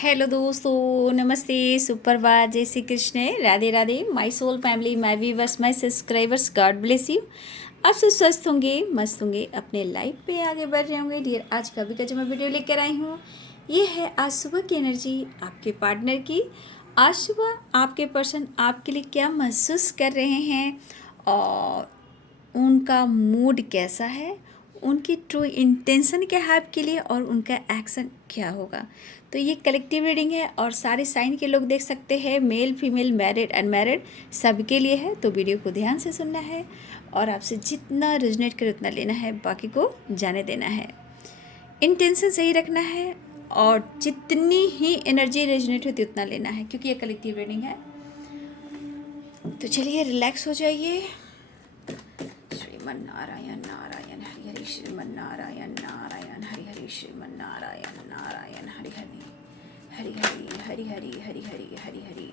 Hello दोस्तों, नमस्ते, सुप्रभात, जय Shri Krishna, Radhe Radhe. My soul family, my viewers, my subscribers, God bless you. आप सब स्वस्थ होंगे, मस्त होंगे, अपने लाइफ पे आगे बढ़ रहे होंगे। डियर, आज का भी का जो मैं वीडियो लेकर आई हूँ, ये है आज सुबह की एनर्जी आपके पार्टनर की। आज सुबह आपके पर्सन आपके लिए क्या महसूस कर रहे हैं और उनका मूड कैसा है, उनकी ट्रू इंटेंशन क्या है आपके लिए और उनका एक्शन क्या होगा। तो ये कलेक्टिव रीडिंग है और सारे साइन के लोग देख सकते हैं, मेल फीमेल मैरिड अनमैरिड सबके लिए है। तो वीडियो को ध्यान से सुनना है और आपसे जितना रेजोनेट करे उतना लेना है, बाकी को जाने देना है। इंटेंशन सही रखना है और जितनी ही एनर्जी रेजोनेट होती है उतना लेना है, क्योंकि ये कलेक्टिव रीडिंग है। तो चलिए रिलैक्स हो जाइए। श्रीमन्नारायण नारायण हरि हरि, श्रीमन्नारायण नारायण हरि हरि, श्रीमन्नारायण नारायण हरि हरि, हरि हरि हरि हरि हरि हरि हरि हरि।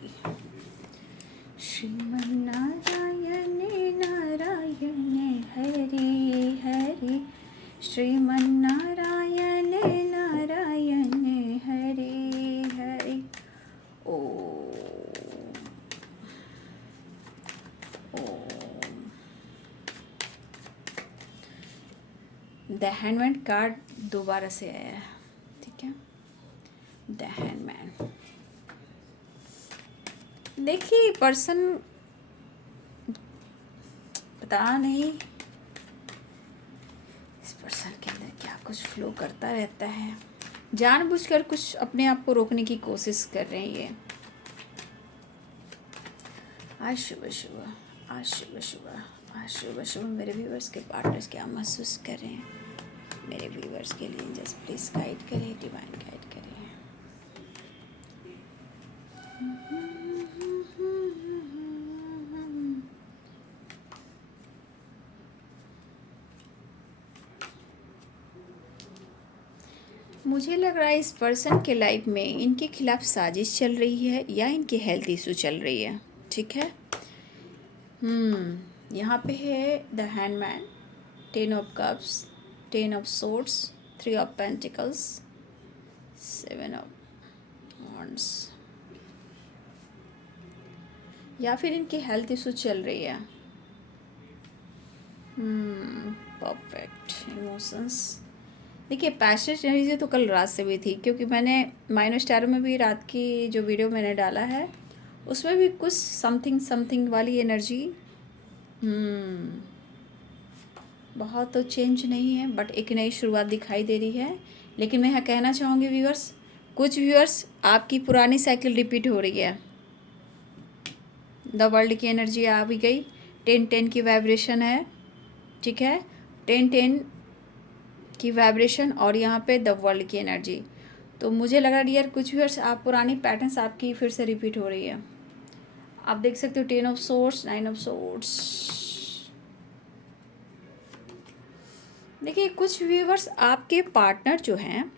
श्रीमन्नारायण नारायण हरि हरि, श्रीमन्नारायण नारायण हरि हरि। ओम द हैंडमैन कार्ड दोबारा से आया है, ठीक है। द हैंडमैन, देखिए पर्सन पता नहीं इस पर्सन के अंदर क्या कुछ फ्लो करता रहता है, जानबूझकर कुछ अपने आप को रोकने की कोशिश कर रहे हैं ये। आज सुबह सुबह, आज सुबह सुबह, आज सुबह सुबह मेरे व्यूवर्स के पार्टनर्स क्या महसूस कर रहे हैं, मेरे व्यूवर्स के लिए जस्ट प्लीज़ गाइड करें, डिवाइन गाइड करें। मुझे लग रहा है इस पर्सन के लाइफ में इनके खिलाफ साजिश चल रही है या इनकी हेल्थ इशू चल रही है, ठीक है। यहाँ पे है the handman, 10 of cups, 10 of swords, 3 of pentacles, 7 of wands. या फिर इनकी हेल्थ इशू चल रही है। Perfect emotions. देखिए पैशनेट एनर्जी तो कल रात से भी थी, क्योंकि मैंने माइनस स्टार में भी रात की जो वीडियो मैंने डाला है उसमें भी कुछ समथिंग समथिंग वाली एनर्जी। बहुत तो चेंज नहीं है, बट एक नई शुरुआत दिखाई दे रही है। लेकिन मैं यहाँ कहना चाहूँगी व्यूअर्स, कुछ व्यूअर्स आपकी पुरानी साइकिल रिपीट हो रही है। द वर्ल्ड की एनर्जी आ भी गई, 10-10 की वाइब्रेशन है, ठीक है। 10-10 की वाइब्रेशन और यहाँ पे द वर्ल्ड की एनर्जी। तो मुझे लग रहा है यार कुछ व्यूअर्स आप पुरानी पैटर्न्स आपकी फिर से रिपीट हो रही है। आप देख सकते हो 10 ऑफ सोर्ड्स, 9 ऑफ सोर्ड्स। देखिए कुछ व्यूअर्स आपके पार्टनर जो हैं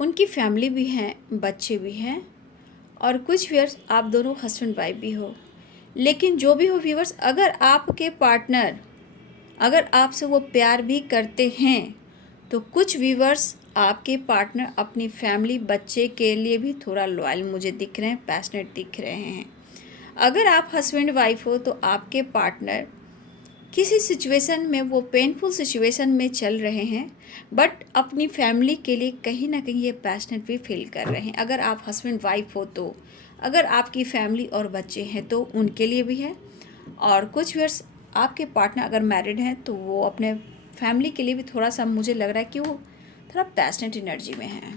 उनकी फैमिली भी हैं, बच्चे भी हैं, और कुछ व्यूअर्स आप दोनों हस्बैंड वाइफ भी हो। लेकिन जो भी हो व्यूअर्स, अगर आपके पार्टनर अगर आपसे वो प्यार भी करते हैं तो कुछ व्यूअर्स आपके पार्टनर अपनी फैमिली बच्चे के लिए भी थोड़ा लॉयल मुझे दिख रहे हैं, पैशनेट दिख रहे हैं। अगर आप हस्बैंड वाइफ हो तो आपके पार्टनर किसी सिचुएशन में वो पेनफुल सिचुएशन में चल रहे हैं, बट अपनी फैमिली के लिए कहीं ना कहीं ये पैशनेट भी फील कर रहे हैं। अगर आप हस्बैंड वाइफ हो तो, अगर आपकी फैमिली और बच्चे हैं तो उनके लिए भी है। और कुछ व्यूअर्स आपके पार्टनर अगर मैरिड हैं तो वो अपने फैमिली के लिए भी थोड़ा सा मुझे लग रहा है कि वो थोड़ा पैशनेट एनर्जी में है।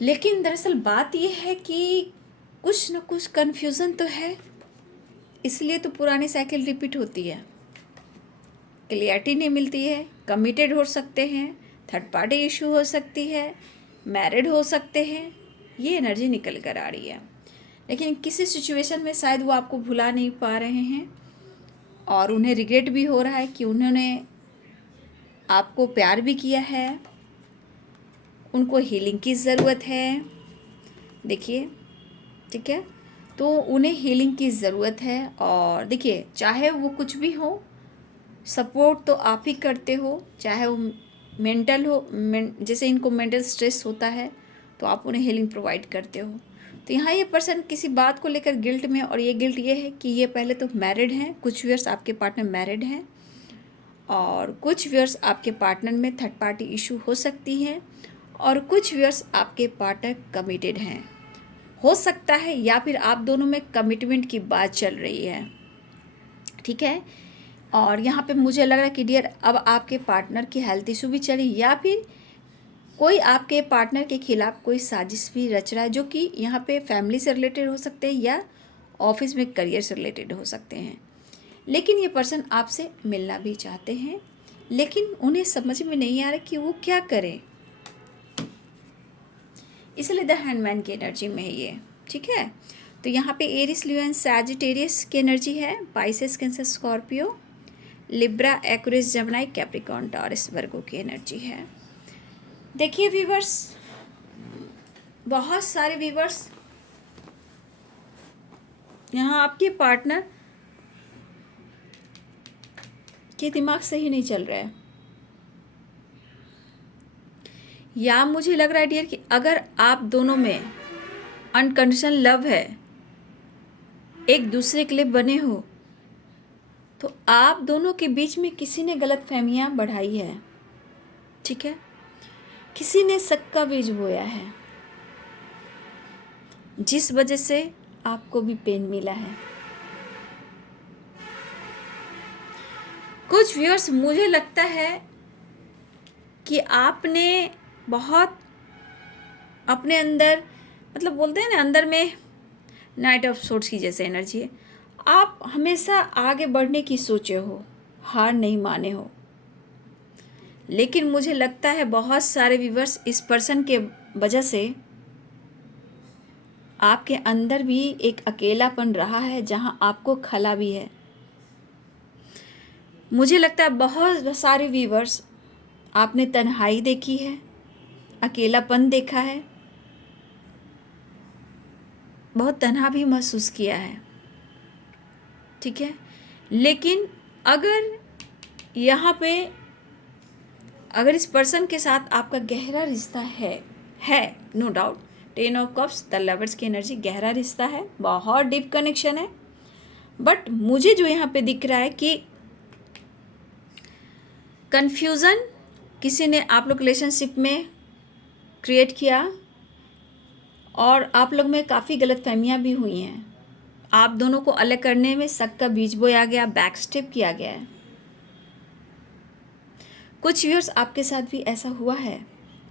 लेकिन दरअसल बात ये है कि कुछ ना कुछ कन्फ्यूज़न तो है, इसलिए तो पुरानी साइकिल रिपीट होती है, क्लियरिटी नहीं मिलती है। कमिटेड हो सकते हैं, थर्ड पार्टी इशू हो सकती है, मैरिड हो सकते हैं, ये एनर्जी निकल कर आ रही है। लेकिन किसी सिचुएशन में शायद वो आपको भुला नहीं पा रहे हैं और उन्हें रिग्रेट भी हो रहा है कि उन्होंने आपको प्यार भी किया है, उनको हीलिंग की ज़रूरत है। देखिए, ठीक है, तो उन्हें हीलिंग की ज़रूरत है। और देखिए चाहे वो कुछ भी हो, सपोर्ट तो आप ही करते हो, चाहे वो जैसे इनको मेंटल स्ट्रेस होता है तो आप उन्हें हीलिंग प्रोवाइड करते हो। तो यहाँ ये पर्सन किसी बात को लेकर गिल्ट में, और ये गिल्ट ये है कि ये पहले तो मैरिड हैं, कुछ व्यूअर्स आपके पार्टनर मैरिड हैं, और कुछ व्यूअर्स आपके पार्टनर में थर्ड पार्टी इशू हो सकती हैं, और कुछ व्यूअर्स आपके पार्टनर कमिटेड हैं, हो सकता है, या फिर आप दोनों में कमिटमेंट की बात चल रही है। ठीक है, और यहाँ पे मुझे लग रहा है कि डियर अब आपके पार्टनर की हेल्थ इशू भी चली, या फिर कोई आपके पार्टनर के खिलाफ कोई साजिश भी रच रहा है, जो कि यहाँ पे फैमिली से रिलेटेड हो सकते हैं या ऑफिस में करियर से रिलेटेड हो सकते हैं। लेकिन ये पर्सन आपसे मिलना भी चाहते हैं, लेकिन उन्हें समझ में नहीं आ रहा कि वो क्या करें, इसलिए द हैंडमैन की एनर्जी में है ये। ठीक है, तो यहाँ पे एरिस, लियो एंड सैजिटेरियस की एनर्जी है, Pisces, Cancer, Scorpio, Libra, Aquarius, Gemini, Capricorn, Taurus, Virgo की एनर्जी है। देखिए व्यूवर्स, बहुत सारे व्यूवर्स यहाँ आपके पार्टनर के दिमाग सही नहीं चल रहा है, या मुझे लग रहा है डियर कि अगर आप दोनों में अनकंडीशनल लव है, एक दूसरे के लिए बने हो, तो आप दोनों के बीच में किसी ने गलत फहमियाँ बढ़ाई है। ठीक है, किसी ने शक का बीज बोया है, जिस वजह से आपको भी पेन मिला है। कुछ व्यूअर्स, मुझे लगता है कि आपने बहुत अपने अंदर, मतलब बोलते हैं ना, अंदर में नाइट ऑफ सोर्ट्स की जैसे एनर्जी है, आप हमेशा आगे बढ़ने की सोचे हो, हार नहीं माने हो। लेकिन मुझे लगता है बहुत सारे व्यूअर्स इस पर्सन के वजह से आपके अंदर भी एक अकेलापन रहा है, जहां आपको खला भी है। मुझे लगता है बहुत सारे व्यूअर्स आपने तन्हाई देखी है, अकेलापन देखा है, बहुत तन्हा भी महसूस किया है। ठीक है, लेकिन अगर यहाँ पे अगर इस पर्सन के साथ आपका गहरा रिश्ता है no doubt, 10 of cups, the lovers की एनर्जी, गहरा रिश्ता है, बहुत डीप कनेक्शन है। बट मुझे जो यहाँ पे दिख रहा है कि कन्फ्यूज़न किसी ने आप लोग रिलेशनशिप में क्रिएट किया, और आप लोग में काफ़ी गलतफहमियाँ भी हुई हैं। आप दोनों को अलग करने में शक का बीज बोया गया, बैक स्टेप किया गया है। कुछ व्यूअर्स आपके साथ भी ऐसा हुआ है,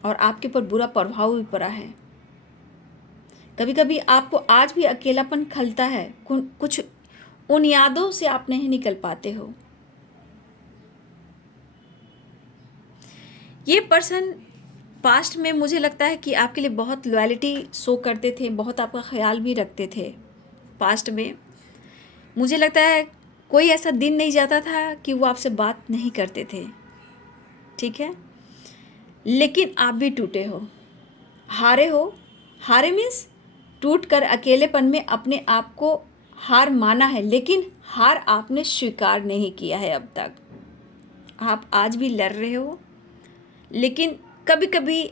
और आपके ऊपर बुरा प्रभाव भी पड़ा है। कभी कभी आपको आज भी अकेलापन खलता है, कुछ उन यादों से आप नहीं निकल पाते हो। ये पर्सन पास्ट में मुझे लगता है कि आपके लिए बहुत लॉयल्टी शो करते थे, बहुत आपका ख्याल भी रखते थे। पास्ट में मुझे लगता है कोई ऐसा दिन नहीं जाता था कि वो आपसे बात नहीं करते थे। ठीक है, लेकिन आप भी टूटे हो, हारे मीन्स टूट कर अकेलेपन में अपने आप को हार माना है, लेकिन हार आपने स्वीकार नहीं किया है अब तक। आप आज भी लड़ रहे हो, लेकिन कभी कभी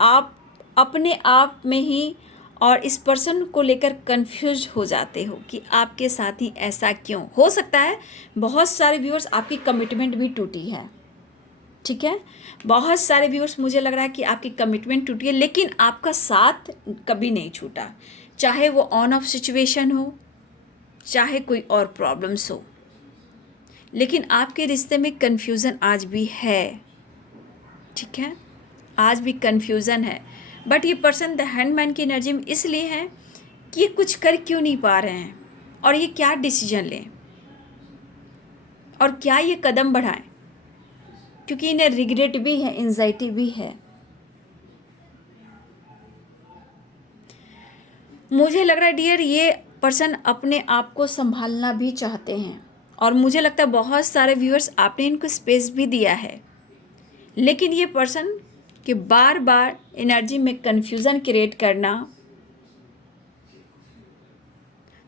आप अपने आप में ही और इस पर्सन को लेकर कंफ्यूज हो जाते हो कि आपके साथ ही ऐसा क्यों हो सकता है। बहुत सारे व्यूअर्स आपकी कमिटमेंट भी टूटी है। ठीक है, बहुत सारे व्यूअर्स मुझे लग रहा है कि आपकी कमिटमेंट टूटी है, लेकिन आपका साथ कभी नहीं छूटा, चाहे वो ऑन ऑफ सिचुएशन हो, चाहे कोई और प्रॉब्लम्स हो, लेकिन आपके रिश्ते में कन्फ्यूज़न आज भी है। ठीक है, आज भी कन्फ्यूज़न है। बट ये पर्सन द हैंडमैन की एनर्जी में इसलिए है कि ये कुछ कर क्यों नहीं पा रहे हैं, और ये क्या डिसीजन लें, और क्या ये कदम बढ़ाएं, क्योंकि इन्हें रिग्रेट भी है, एंजाइटी भी है। मुझे लग रहा है डियर ये पर्सन अपने आप को संभालना भी चाहते हैं, और मुझे लगता है बहुत सारे व्यूअर्स आपने इनको स्पेस भी दिया है, लेकिन ये पर्सन के बार बार एनर्जी में कन्फ्यूज़न क्रिएट करना,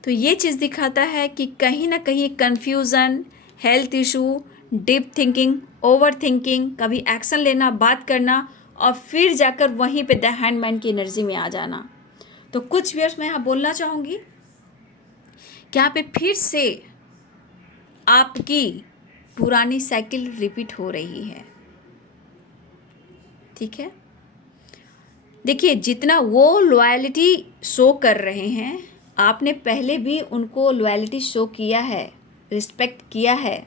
तो ये चीज़ दिखाता है कि कहीं ना कहीं confusion, health issue, deep thinking, over thinking, कभी एक्शन लेना, बात करना और फिर जाकर वहीं पे द हैंडमैन की एनर्जी में आ जाना। तो कुछ व्यूअर्स मैं यहाँ बोलना चाहूँगी कि यहाँ पे फिर से आपकी पुरानी साइकिल रिपीट हो रही है। ठीक है, देखिए जितना वो लॉयल्टी शो कर रहे हैं, आपने पहले भी उनको लॉयल्टी शो किया है, रिस्पेक्ट किया है,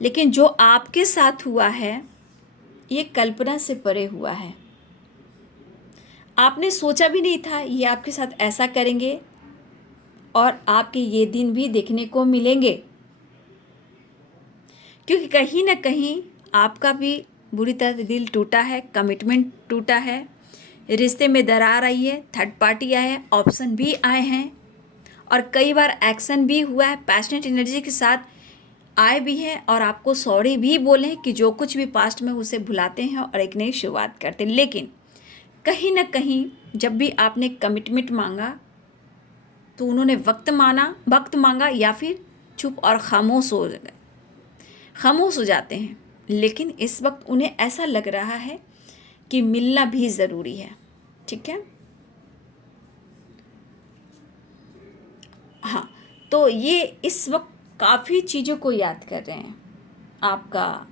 लेकिन जो आपके साथ हुआ है ये कल्पना से परे हुआ है। आपने सोचा भी नहीं था ये आपके साथ ऐसा करेंगे और आपके ये दिन भी देखने को मिलेंगे, क्योंकि कहीं ना कहीं आपका भी बुरी तरह दिल टूटा है, कमिटमेंट टूटा है, रिश्ते में दरार आई है, थर्ड पार्टी आया है, ऑप्शन भी आए हैं और कई बार एक्शन भी हुआ है, पैशनेट एनर्जी के साथ आए भी हैं और आपको सॉरी भी बोले हैं कि जो कुछ भी पास्ट में उसे भुलाते हैं और एक नई शुरुआत करते हैं। लेकिन कहीं ना कहीं जब भी आपने कमिटमेंट मांगा तो उन्होंने वक्त मांगा या फिर चुप और खामोश हो जाते हैं। लेकिन इस वक्त उन्हें ऐसा लग रहा है कि मिलना भी ज़रूरी है। ठीक है, हाँ, तो ये इस वक्त काफ़ी चीज़ों को याद कर रहे हैं। आपका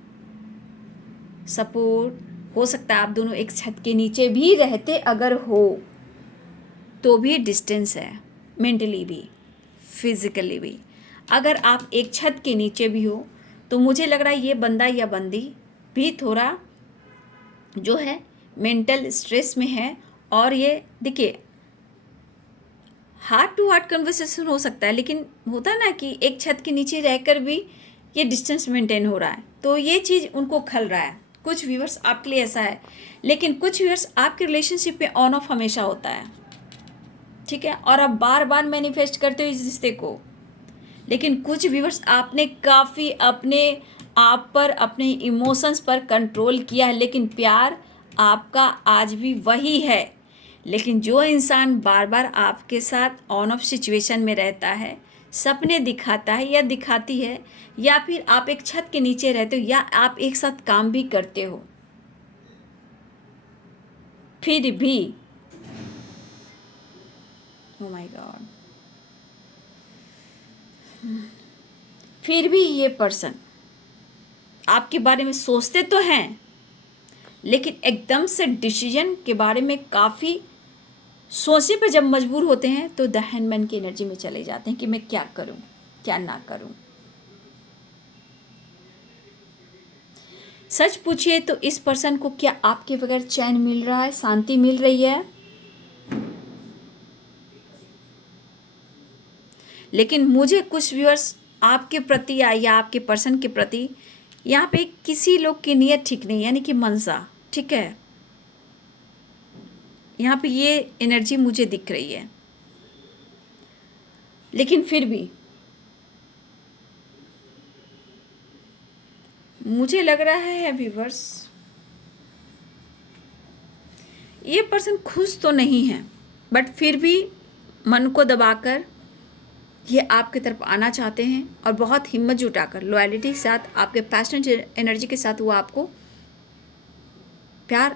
सपोर्ट हो सकता है, आप दोनों एक छत के नीचे भी रहते अगर हो तो भी डिस्टेंस है, मेंटली भी, फिज़िकली भी। अगर आप एक छत के नीचे भी हो तो मुझे लग रहा है ये बंदा या बंदी भी थोड़ा जो है मेंटल स्ट्रेस में है। और ये देखिए हार्ट टू हार्ट कन्वर्सेशन हो सकता है, लेकिन होता है ना कि एक छत के नीचे रहकर भी ये डिस्टेंस मेंटेन हो रहा है, तो ये चीज़ उनको खल रहा है। कुछ व्यूअर्स आपके लिए ऐसा है, लेकिन कुछ व्यूअर्स आपके रिलेशनशिप पे ऑन ऑफ हमेशा होता है। ठीक है, और आप बार बार मैनिफेस्ट करते हो इस रिश्ते को। लेकिन कुछ व्यूअर्स आपने काफ़ी अपने आप पर, अपने इमोशंस पर कंट्रोल किया है, लेकिन प्यार आपका आज भी वही है। लेकिन जो इंसान बार बार आपके साथ ऑन ऑफ सिचुएशन में रहता है, सपने दिखाता है या दिखाती है, या फिर आप एक छत के नीचे रहते हो या आप एक साथ काम भी करते हो, फिर भी ओ माय गॉड, फिर भी ये पर्सन आपके बारे में सोचते तो हैं, लेकिन एकदम से डिसीजन के बारे में काफ़ी सोचने पर जब मजबूर होते हैं तो द हैंडमैन की एनर्जी में चले जाते हैं कि मैं क्या करूं, क्या ना करूं। सच पूछिए तो इस पर्सन को क्या आपके बगैर चैन मिल रहा है, शांति मिल रही है? लेकिन मुझे कुछ व्यूअर्स आपके प्रति या आपके पर्सन के प्रति यहाँ पे किसी लोग की नीयत ठीक नहीं, यानी कि मनसा, ठीक है, यहाँ पे ये एनर्जी मुझे दिख रही है। लेकिन फिर भी मुझे लग रहा है व्यूअर्स ये पर्सन खुश तो नहीं है, बट फिर भी मन को दबाकर ये आपकी तरफ आना चाहते हैं और बहुत हिम्मत जुटाकर लॉयल्टी के साथ, आपके पैशनेट एनर्जी के साथ वो आपको प्यार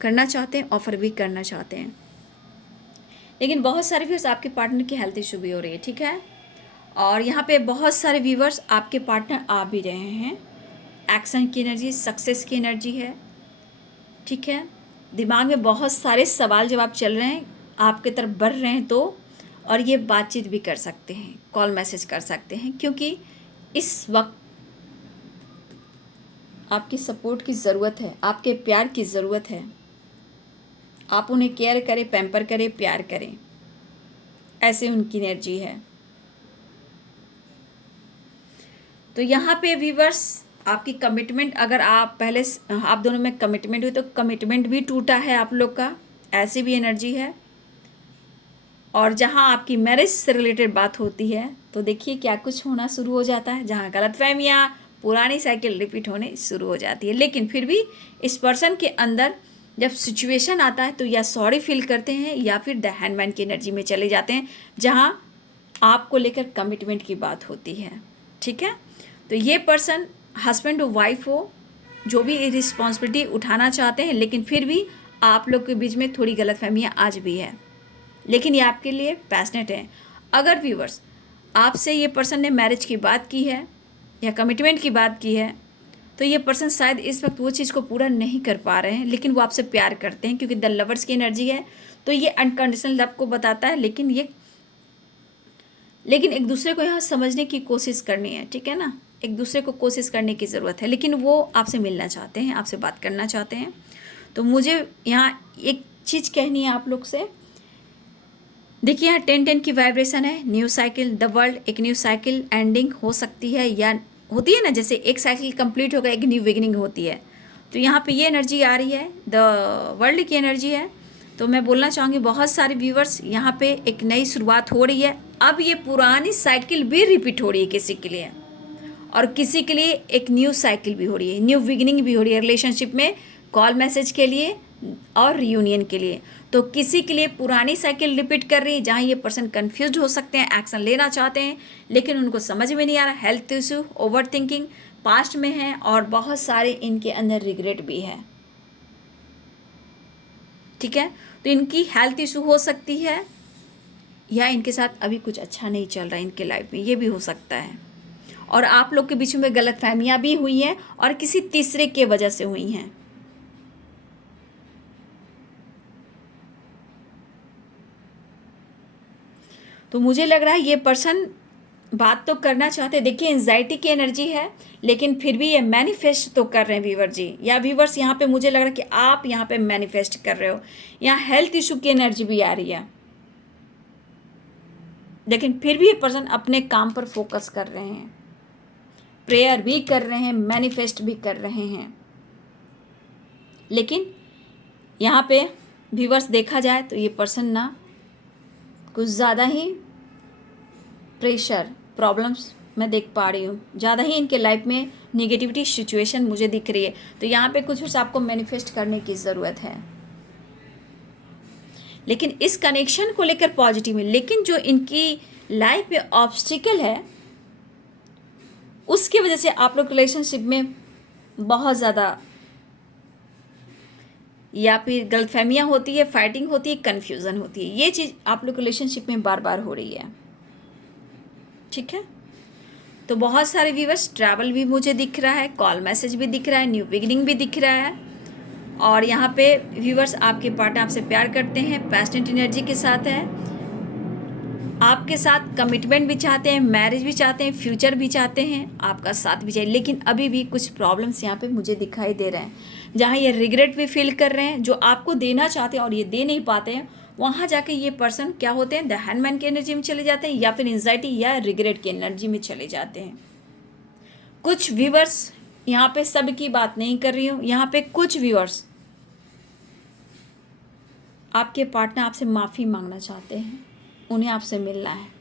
करना चाहते हैं, ऑफर भी करना चाहते हैं। लेकिन बहुत सारे व्यूअर्स आपके पार्टनर की हेल्थ इशू भी हो रही है। ठीक है, और यहाँ पे बहुत सारे व्यूअर्स आपके पार्टनर आ भी रहे हैं। एक्शन की एनर्जी, सक्सेस की एनर्जी है। ठीक है, दिमाग में बहुत सारे सवाल जवाब चल रहे हैं, आपके तरफ बढ़ रहे हैं तो, और ये बातचीत भी कर सकते हैं, कॉल मैसेज कर सकते हैं, क्योंकि इस वक्त आपकी सपोर्ट की ज़रूरत है, आपके प्यार की ज़रूरत है। आप उन्हें केयर करें, पैम्पर करें, प्यार करें, ऐसे उनकी एनर्जी है। तो यहाँ पे व्यूअर्स आपकी कमिटमेंट, अगर आप पहले आप दोनों में कमिटमेंट हुई तो कमिटमेंट भी टूटा है आप लोग का, ऐसी भी एनर्जी है। और जहाँ आपकी मैरिज से रिलेटेड बात होती है तो देखिए क्या कुछ होना शुरू हो जाता है, जहाँ गलतफहमियाँ, पुरानी साइकिल रिपीट होने शुरू हो जाती है। लेकिन फिर भी इस पर्सन के अंदर जब सिचुएशन आता है तो या सॉरी फील करते हैं या फिर द हैंडमैन की एनर्जी में चले जाते हैं, जहाँ आपको लेकर कमिटमेंट की बात होती है। ठीक है, तो ये पर्सन हस्बैंड और वाइफ हो, जो भी रिस्पॉन्सिबिलिटी उठाना चाहते हैं, लेकिन फिर भी आप लोग के बीच में थोड़ी गलतफहमियाँ आज भी है, लेकिन ये आपके लिए पैशनेट है। अगर व्यूवर्स आपसे ये पर्सन ने मैरिज की बात की है या कमिटमेंट की बात की है, तो ये पर्सन शायद इस वक्त वो चीज़ को पूरा नहीं कर पा रहे हैं, लेकिन वो आपसे प्यार करते हैं, क्योंकि द लवर्स की एनर्जी है। तो ये अनकंडीशनल लव को बताता है, लेकिन एक दूसरे को यहाँ समझने की कोशिश करनी है, ठीक है ना। एक दूसरे को कोशिश करने की ज़रूरत है, लेकिन वो आपसे मिलना चाहते हैं, आपसे बात करना चाहते हैं। तो मुझे यहाँ एक चीज़ कहनी है आप लोग से। देखिए यहाँ 10-10 की वाइब्रेशन है, न्यू साइकिल, द वर्ल्ड, एक न्यू साइकिल एंडिंग हो सकती है, या होती है ना, जैसे एक साइकिल कंप्लीट होगा एक न्यू बिगिनिंग होती है। तो यहाँ पे ये एनर्जी आ रही है, द वर्ल्ड की एनर्जी है। तो मैं बोलना चाहूँगी बहुत सारे व्यूवर्स, यहाँ पे एक नई शुरुआत हो रही है। अब ये पुरानी साइकिल भी रिपीट हो रही है किसी के लिए, और किसी के लिए एक न्यू साइकिल भी हो रही है, न्यू बिगिनिंग भी हो रही है रिलेशनशिप में, कॉल मैसेज के लिए और रियूनियन के लिए। तो किसी के लिए पुरानी साइकिल रिपीट कर रही है, जहाँ ये पर्सन कंफ्यूज हो सकते हैं, एक्शन लेना चाहते हैं लेकिन उनको समझ में नहीं आ रहा। Health issue, over thinking past में है, और बहुत सारे इनके अंदर रिग्रेट भी है, ठीक है। तो इनकी हेल्थ इशू हो सकती है, या इनके साथ अभी कुछ अच्छा नहीं चल रहा है इनके लाइफ में, ये भी हो सकता है। और आप लोग के बीच में गलतफहमियां भी हुई हैं, और किसी तीसरे के वजह से हुई हैं। तो मुझे लग रहा है ये पर्सन बात तो करना चाहते हैं। देखिए एंजाइटी की एनर्जी है, लेकिन फिर भी ये मैनिफेस्ट तो कर रहे हैं व्यूवर जी, या व्यूवर्स यहाँ पे मुझे लग रहा है कि आप यहाँ पे मैनिफेस्ट कर रहे हो। यहाँ हेल्थ इशू की एनर्जी भी आ रही है, लेकिन फिर भी ये पर्सन अपने काम पर फोकस कर रहे हैं, प्रेयर भी कर रहे हैं, मैनिफेस्ट भी कर रहे हैं। लेकिन यहाँ पे व्यूवर्स देखा जाए तो ये पर्सन ना कुछ ज़्यादा ही प्रेशर, प्रॉब्लम्स मैं देख पा रही हूँ, ज़्यादा ही इनके लाइफ में निगेटिविटी सिचुएशन मुझे दिख रही है। तो यहाँ पे कुछ आपको मैनिफेस्ट करने की ज़रूरत है, लेकिन इस कनेक्शन को लेकर पॉजिटिव है। लेकिन जो इनकी लाइफ में ऑब्स्टिकल है, उसकी वजह से आप लोग रिलेशनशिप में बहुत ज़्यादा या फिर गलतफहमियाँ होती है, फाइटिंग होती है, कन्फ्यूज़न होती है। ये चीज़ आप लोग रिलेशनशिप में बार बार हो रही है, ठीक है। तो बहुत सारे व्यूवर्स, ट्रैवल भी मुझे दिख रहा है, कॉल मैसेज भी दिख रहा है, न्यू बिगिनिंग भी दिख रहा है। और यहाँ पे व्यूवर्स आपके पार्टनर आपसे प्यार करते हैं, पैशनेट एनर्जी के साथ है, आपके साथ कमिटमेंट भी चाहते हैं, मैरिज भी चाहते हैं, फ्यूचर भी चाहते हैं, आपका साथ भी चाहिए। लेकिन अभी भी कुछ प्रॉब्लम्स यहाँ पे मुझे दिखाई दे रहे हैं, जहाँ ये रिग्रेट भी फील कर रहे हैं, जो आपको देना चाहते हैं और ये दे नहीं पाते हैं। वहाँ जाके ये पर्सन क्या होते हैं, द हैंडमैन की एनर्जी में चले जाते हैं, या फिर एंजाइटी या रिग्रेट की एनर्जी में चले जाते हैं। कुछ व्यूवर्स, यहाँ पे सब की बात नहीं कर रही हूँ, यहाँ पे कुछ व्यूवर्स आपके पार्टनर आपसे माफ़ी मांगना चाहते हैं, उन्हें आपसे मिलना है।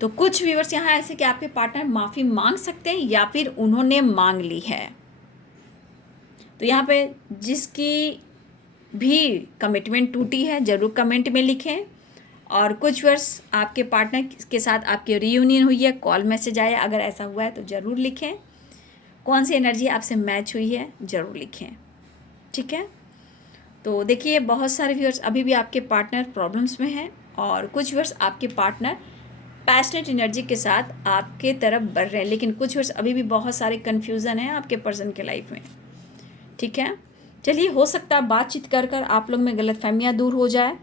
तो कुछ व्यूवर्स यहाँ ऐसे कि आपके पार्टनर माफ़ी मांग सकते हैं, या फिर उन्होंने मांग ली है। तो यहाँ पे जिसकी भी कमिटमेंट टूटी है ज़रूर कमेंट में लिखें। और कुछ व्यूवर्स आपके पार्टनर के साथ आपकी रियूनियन हुई है, कॉल मैसेज आया, अगर ऐसा हुआ है तो ज़रूर लिखें। कौन सी एनर्जी आपसे मैच हुई है ज़रूर लिखें, ठीक है। तो देखिए बहुत सारे व्यूअर्स अभी भी आपके पार्टनर प्रॉब्लम्स में हैं, और कुछ व्यूअर्स आपके पार्टनर पैशनेट एनर्जी के साथ आपके तरफ बढ़ रहे हैं, लेकिन कुछ व्यूअर्स अभी भी बहुत सारे कन्फ्यूज़न हैं आपके पर्सन के लाइफ में, ठीक है। चलिए, हो सकता है बातचीत कर कर आप लोग में गलतफहमियाँ दूर हो जाए,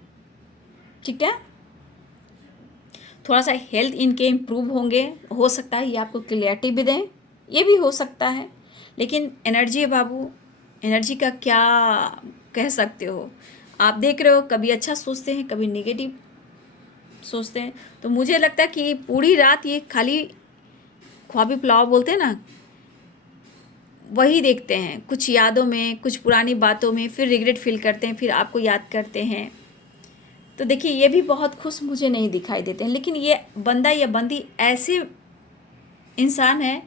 ठीक है। थोड़ा सा हेल्थ इनके इम्प्रूव होंगे, हो सकता है ये आपको क्लियरिटी भी दें, ये भी हो सकता है। लेकिन एनर्जी है बाबू, एनर्जी का क्या कह सकते हो। आप देख रहे हो कभी अच्छा सोचते हैं, कभी नेगेटिव सोचते हैं। तो मुझे लगता है कि पूरी रात ये खाली ख्वाबी पुलाव बोलते हैं ना, वही देखते हैं, कुछ यादों में, कुछ पुरानी बातों में, फिर रिग्रेट फील करते हैं, फिर आपको याद करते हैं। तो देखिए ये भी बहुत खुश मुझे नहीं दिखाई देते हैं। लेकिन ये बंदा या बंदी ऐसे इंसान है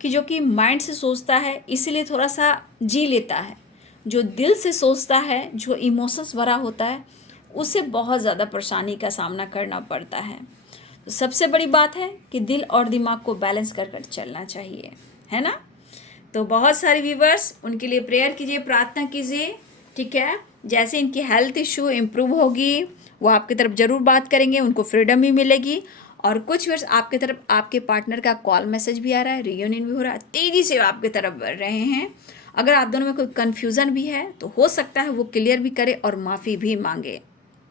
कि जो कि माइंड से सोचता है, इसलिए थोड़ा सा जी लेता है। जो दिल से सोचता है, जो इमोशंस भरा होता है, उससे बहुत ज़्यादा परेशानी का सामना करना पड़ता है। तो सबसे बड़ी बात है कि दिल और दिमाग को बैलेंस कर कर चलना चाहिए, है ना। तो बहुत सारे व्यूवर्स, उनके लिए प्रेयर कीजिए, प्रार्थना कीजिए, ठीक है। जैसे इनकी हेल्थ इशू इम्प्रूव होगी वो आपकी तरफ ज़रूर बात करेंगे, उनको फ्रीडम भी मिलेगी। और कुछ व्यूअर्स आपके तरफ आपके पार्टनर का कॉल मैसेज भी आ रहा है, रियूनियन भी हो रहा है, तेज़ी से आपके तरफ बढ़ रहे हैं। अगर आप दोनों में कोई कन्फ्यूज़न भी है तो हो सकता है वो क्लियर भी करे और माफ़ी भी मांगे,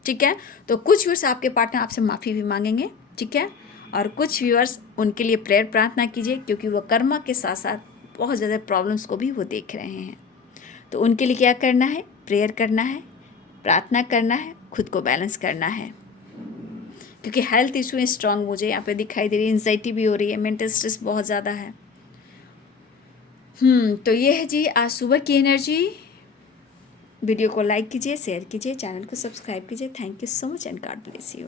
ठीक है। तो कुछ व्यूअर्स आपके पार्टनर आपसे माफ़ी भी मांगेंगे, ठीक है। और कुछ व्यूअर्स उनके लिए प्रेयर प्रार्थना कीजिए, क्योंकि वो कर्मा के साथ साथ बहुत ज़्यादा प्रॉब्लम्स को भी वो देख रहे हैं। तो उनके लिए क्या करना है, प्रेयर करना है, प्रार्थना करना है, खुद को बैलेंस करना है, क्योंकि हेल्थ इशू स्ट्रांग मुझे यहाँ पे दिखाई दे रही है, एंजाइटी भी हो रही है, मेंटल स्ट्रेस बहुत ज़्यादा है। तो ये है जी आज सुबह की एनर्जी। वीडियो को लाइक कीजिए, शेयर कीजिए, चैनल को सब्सक्राइब कीजिए। Thank you so much and God bless you.